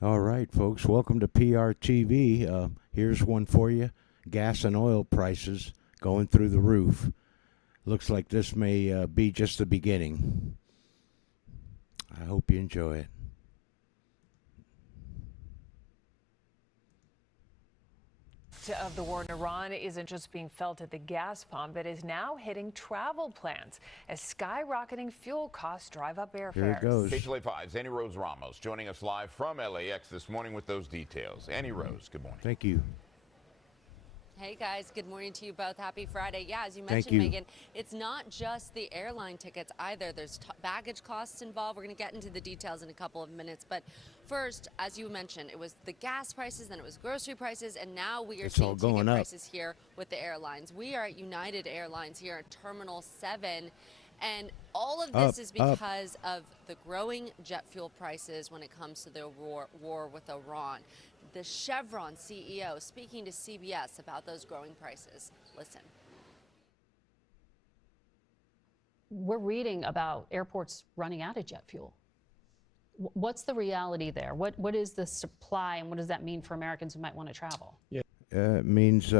All right, folks, welcome to PRTV. Here's one for you. Gas and oil prices going through the roof. Looks like this may be just the beginning. I hope you enjoy it. Of the war in Iran isn't just being felt at the gas pump, it is now hitting travel plans as skyrocketing fuel costs drive up airfares. Here it goes. KTLA 5's Annie Rose Ramos joining us live from LAX this morning with those details. Annie Rose, good morning. Thank you. Hey guys, good morning to you both. Happy Friday. Yeah, as you Thank mentioned, you. Megan, it's not just the airline tickets either. There's baggage costs involved. We're going to get into the details in a couple of minutes. But first, as you mentioned, it was the gas prices, then it was grocery prices, and now we are It's all seeing going ticket up. prices here with the airlines. We are at United Airlines here at Terminal 7. And all of this is because of the growing jet fuel prices when it comes to the war with Iran. The Chevron CEO speaking to CBS about those growing prices. Listen. We're reading about airports running out of jet fuel. What's the reality there? What is the supply, and what does that mean for Americans who might want to travel? It means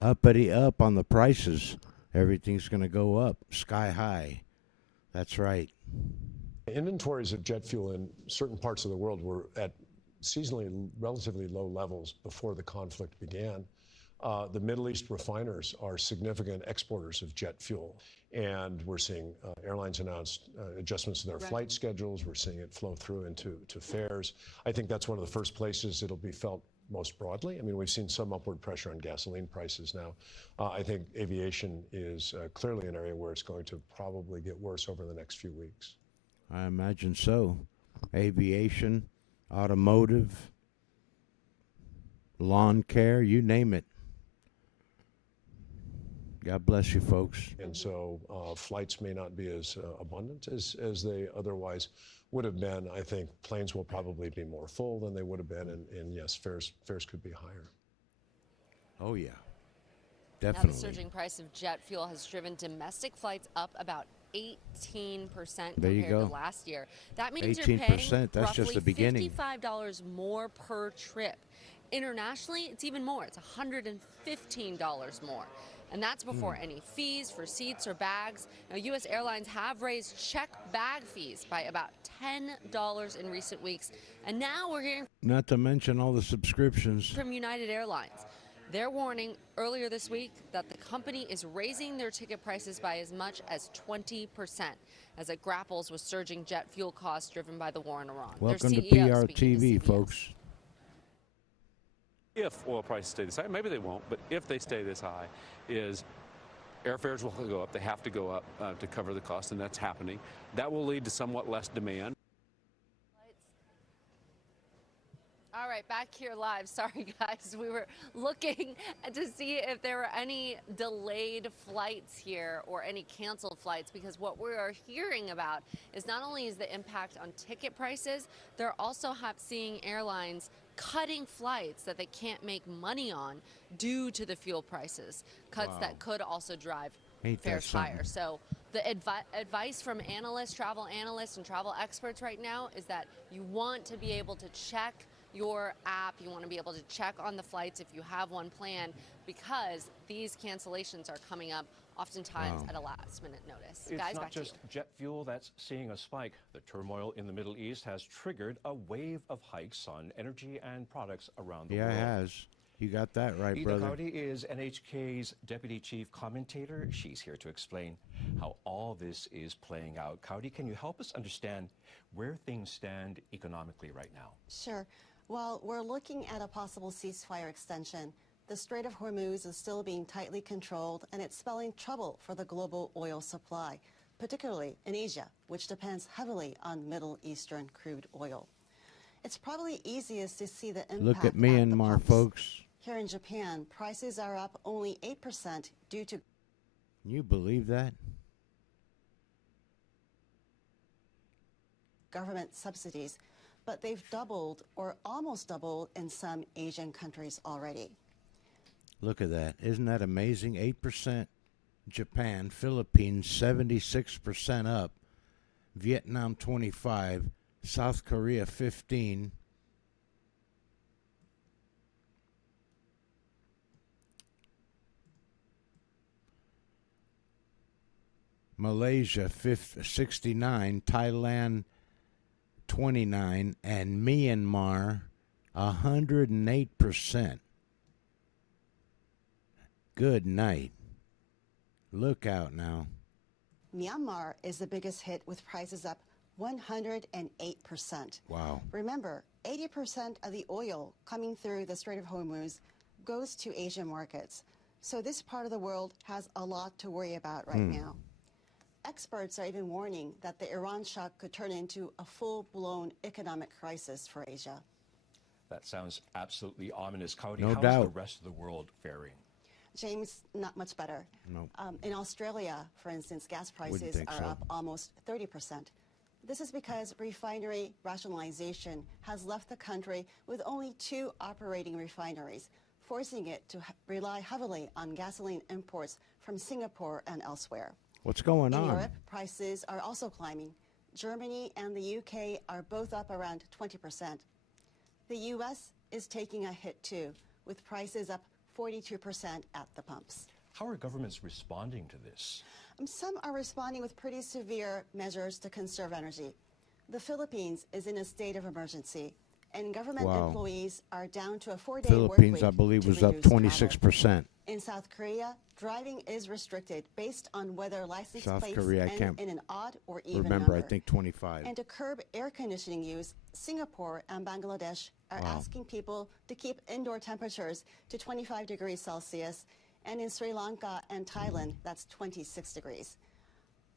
uppity up on the prices. Everything's going to go up sky high. That's right. Inventories of jet fuel in certain parts of the world were at seasonally relatively low levels before the conflict began. The Middle East refiners are significant exporters of jet fuel, and we're seeing airlines announce adjustments to their flight schedules. We're seeing it flow through into fares. I think that's one of the first places it'll be felt most broadly. I mean, we've seen some upward pressure on gasoline prices now. I think aviation is clearly an area where it's going to probably get worse over the next few weeks. I imagine so. Aviation, automotive, lawn care, you name it. God bless you, folks. And so flights may not be as abundant as they otherwise would have been. I think planes will probably be more full than they would have been, and yes, fares could be higher. Oh, yeah. Now Definitely. the surging price of jet fuel has driven domestic flights up about 18% compared to last year. That means you're paying 18%, that's just roughly the beginning. $55 more per trip. Internationally, it's even more. It's $115 more. And that's before any fees for seats or bags. Now, U.S. airlines have raised check bag fees by about $10 in recent weeks. And now we're hearing Not to mention all the subscriptions. from United Airlines. They're warning earlier this week that the company is raising their ticket prices by as much as 20% as it grapples with surging jet fuel costs driven by the war in Iran. Welcome Their to CEO speaking to PRTV, CBS. folks. If oil prices stay this high, maybe they won't, but if they stay this high, is airfares will go up. They have to go up to cover the cost, and that's happening. That will lead to somewhat less demand. All right, back here live. Sorry, guys. We were looking to see if there were any delayed flights here or any canceled flights, because what we are hearing about is not only is the impact on ticket prices, they're also seeing airlines cutting flights that they can't make money on due to the fuel prices, cuts that could also drive fares higher. So the advice from analysts, travel analysts and travel experts right now is that you want to be able to check your app. You want to be able to check on the flights if you have one planned, because these cancellations are coming up oftentimes at a last minute notice. It's Guys, not back to you. just jet fuel that's seeing a spike. The turmoil in the Middle East has triggered a wave of hikes on energy and products around the world. Yeah, it has. You got that right, Ida brother. Cowdy is NHK's deputy chief commentator. She's here to explain how all this is playing out. Cowdy, can you help us understand where things stand economically right now? Sure. Well, we're looking at a possible ceasefire extension. The Strait of Hormuz is still being tightly controlled, and it's spelling trouble for the global oil supply, particularly in Asia, which depends heavily on Middle Eastern crude oil. It's probably easiest to see the impact Look at at the Myanmar, pumps. folks. Here in Japan, prices are up only 8% due to Can you believe that? government subsidies, but they've doubled or almost doubled in some Asian countries already. Look at that. Isn't that amazing? 8% Japan, Philippines 76% up, Vietnam 25, South Korea 15, Malaysia 69, Thailand 29, and Myanmar 108%. Good night. Look out now. Myanmar is the biggest hit with prices up 108%. Wow. Remember, 80% of the oil coming through the Strait of Hormuz goes to Asian markets. So this part of the world has a lot to worry about right now. Experts are even warning that the Iran shock could turn into a full-blown economic crisis for Asia. That sounds absolutely ominous. Cody, No how is doubt. the rest of the world faring? James, not much better. No. In Australia, for instance, gas prices think are so. up almost 30%. This is because refinery rationalization has left the country with only 2 operating refineries, forcing it to rely heavily on gasoline imports from Singapore and elsewhere. What's going In on? Europe, prices are also climbing. Germany and the UK are both up around 20%. The US is taking a hit too, with prices up 42% at the pumps. How are governments responding to this? Some are responding with pretty severe measures to conserve energy. The Philippines is in a state of emergency, and government Wow. employees are down to a 4-day work Philippines, week I believe, to was up reduce travel. 26%. In South Korea, driving is restricted based on whether license South plates Korea, I end can't in an odd or even Remember, number. I think 25. And to curb air conditioning use, Singapore and Bangladesh are asking people to keep indoor temperatures to 25 degrees Celsius, and in Sri Lanka and Thailand, that's 26 degrees.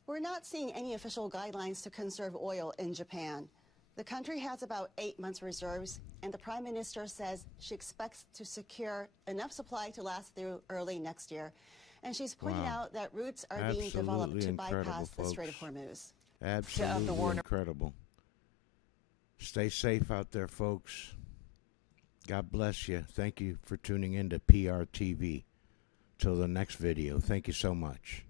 We're not seeing any official guidelines to conserve oil in Japan. The country has about 8 months reserves, and the Prime Minister says she expects to secure enough supply to last through early next year. And she's pointed Wow. out that routes are being developed Absolutely to incredible, bypass the Strait of folks. Hormuz. Absolutely Warner- incredible. Stay safe out there, folks. God bless you. Thank you for tuning in to PRTV. Till the next video. Thank you so much.